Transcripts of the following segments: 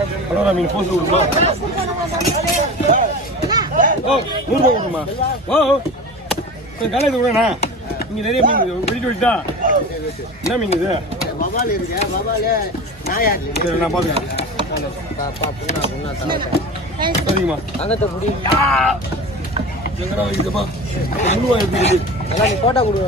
கடவுளா மீன் போஸ்ட் கொடுக்குமா? ஓ 100 ரூபா கொடுக்குமா? ஓ காலையில் விடண்ணா. இங்கே நிறைய மீன் வெடிச்சு வச்சுட்டா. என்ன மீன் இது? சரி நான் பார்த்துக்கிறேன். சரிங்கம்மா. எங்கடா வைக்குதுப்பா? முழுவா எப்படி போட்டா கொடுங்க.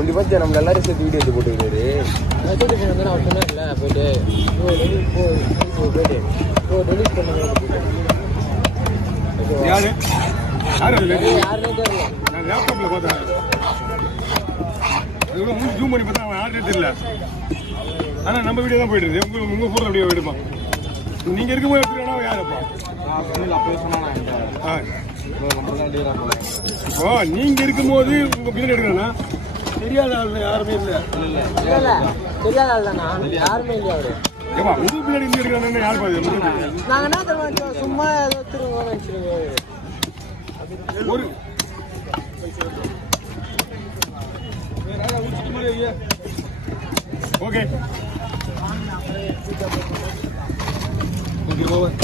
ஒண்டி பார்த்து நம்ம எல்லாரும் சேர்த்து வீடியோ எடுத்து போட்டுக்கிறாரு. அவர் சொன்னார்ல போயிட்டு டெலிட் பண்ணுங்க. யாருன்னே தெரியல. நான் லேப்டாப்ல பார்த்தேன். அதுக்குள்ள மூணு ஜூம் பண்ணி பார்த்தா அவன் யாருன்னே தெரியல. ஆனால் நம்ம வீடியோ தான் போயிட்டு இருக்கு. உங்க போடுற அப்படியே எடுப்பான். நீங்க இருக்கும்போது எடுத்துக்கா யாருப்பா? ஓ நீங்க இருக்கும்போது உங்க பின்னாடி எடுக்கணும்னா தெரியாத ஆள் யாருமே இல்லை. தெரியாத ஆள் தானா? யாருமே இல்லையா அவரு? ஏமா உங்க பின்னாடி இருந்து எடுக்கிறான்னு யாரு பாரு? நாங்க என்ன தருவோம் சும்மா திருவோம்னு நினைச்சிருங்க. ஒரு ஓகே ஓவர்.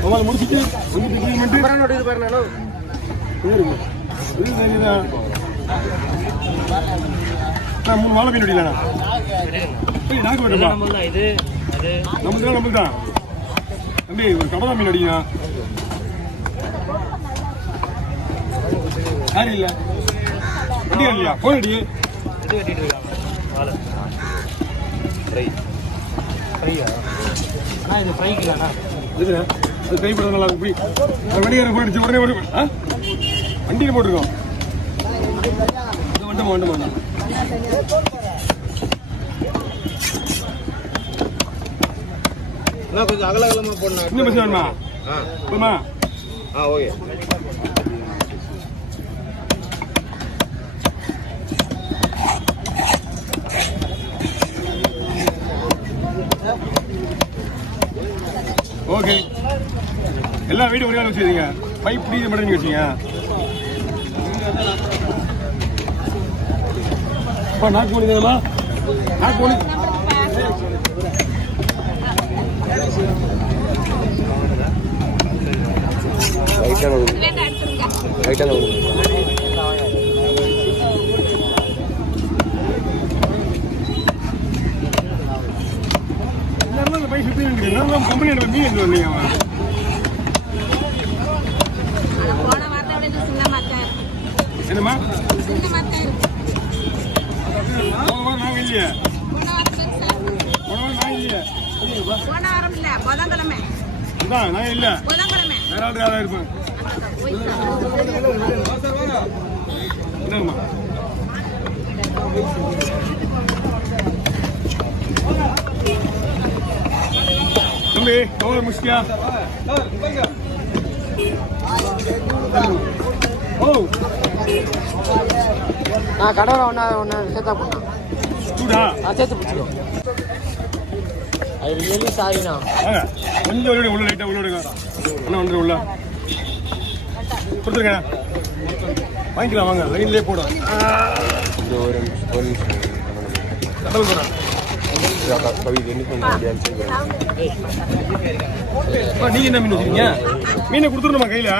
அப்புறம் முடிச்சுட்டு மூணு வாழை மீன் அடிக்கலண்ணா. நாக்கு வேணுமா? நம்மளுக்கு தான் தம்பி ஒரு கடலா மீன் அடிங்க. யாரும் இல்லை அடியா இல்லையா? போய் அடி. இது ஃப்ரைக்குலாண்ணா. இதுண்ணா அது கைப்பட நல்லா இருக்கும். இப்படி வண்டிகார போயிடுச்சு உடனே ஒரு வண்டியில் போட்டிருக்கோம். இது வந்துமா கொஞ்சம் அகலமா போடணும். இன்னும் பஸ் வேணுமா? போமா. ஓகே. ஓகே எல்லா வீடும் ஒரே வச்சுருங்க. பைப் பிடிக்க மட்டும் நீங்கள் வச்சுங்க. அப்பா நாக்கு மொழிதாமா? நாக்கு மொழி பைப் சுற்றி கம்பெனி மீன் எடுத்து வந்தீங்க. என்னம்மா நாங்கள் இல்லையே நான் இல்லையே அதான் நான் இல்லை வேற ஆள் யாராக இருப்பேன். என்னம்மா தம்பி எவ்வளோ முக்கியா? ஓ நான் கடவுளை ஒன்றா சேர்த்தா பண்ணேன். சூடா சேர்த்து பிடிச்சிடும். அது ரியலி சாரிண்ணா. கொஞ்சம் உள்ள லைட்டாக உள்ள விடுங்க. அண்ணா வந்துடும் உள்ள கொடுத்துருங்க. வாங்கிக்கலாம் வாங்க. லைன்லேயே போடும். கடவுள் போகிறேன். நீங்க என்ன மீன் வச்சுருக்கீங்க? மீனை கொடுத்துருணுமா கையில?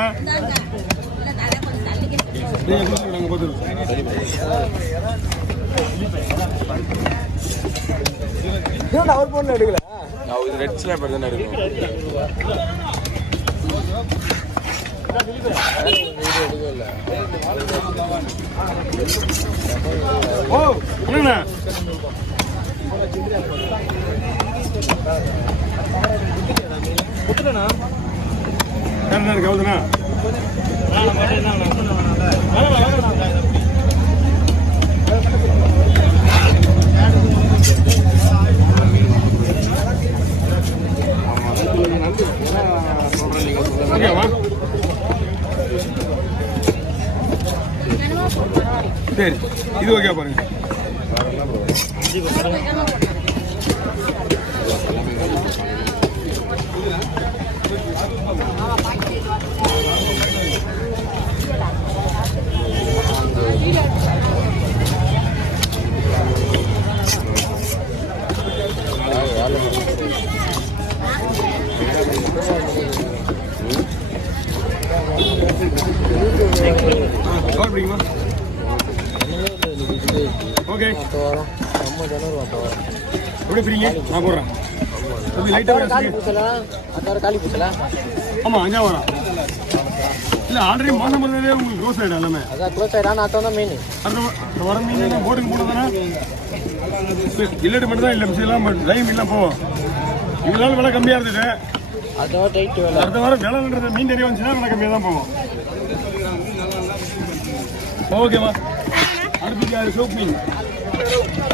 நீங்க கொடுத்துருங்க. நாங்கள் பார்த்துருக்கோம். அவர் பொண்ணு எடுக்கல. ரெட் ஸ்லாப்பர் தானே எடுக்கணும். ஓ என்னண்ணா குத்துட்டேண்ணா. இருக்கு அவ்வளோதாண்ணா. ஓகேவா? சரி, இது ஓகே பாருங்க. கவர் பிடிக்குமா? ஓகே, எப்படி பிடிங்க? நான் போடுறேன். அப்படி லைட்டாக காலி பூசல ஆமாம், அஞ்சா வரேன். இல்லை, ஆல்ரெடி மாதம் பண்ணதே உங்களுக்கு க்ளோஸ் ஆகிடும் எல்லாமே. அதான் க்ளோஸ் ஆகிடும். நான் தான் மெயின் அடுத்த வர மீன் போட்டுக்கு போனதானே இல்லட்டு மட்டும் தான் இல்லை, மிஷின்லாம் ட்ரை மீன்லாம் போவோம். இதனால விலை கம்மியாக இருந்துட்டு அதோ டைட் வேலை. அடுத்த வாரம் விலைன்றது மீன் தெரிய வந்துச்சுன்னா விலை கம்மியாக தான் போவோம். ஓகேவா? அடுத்து சோப் மீன்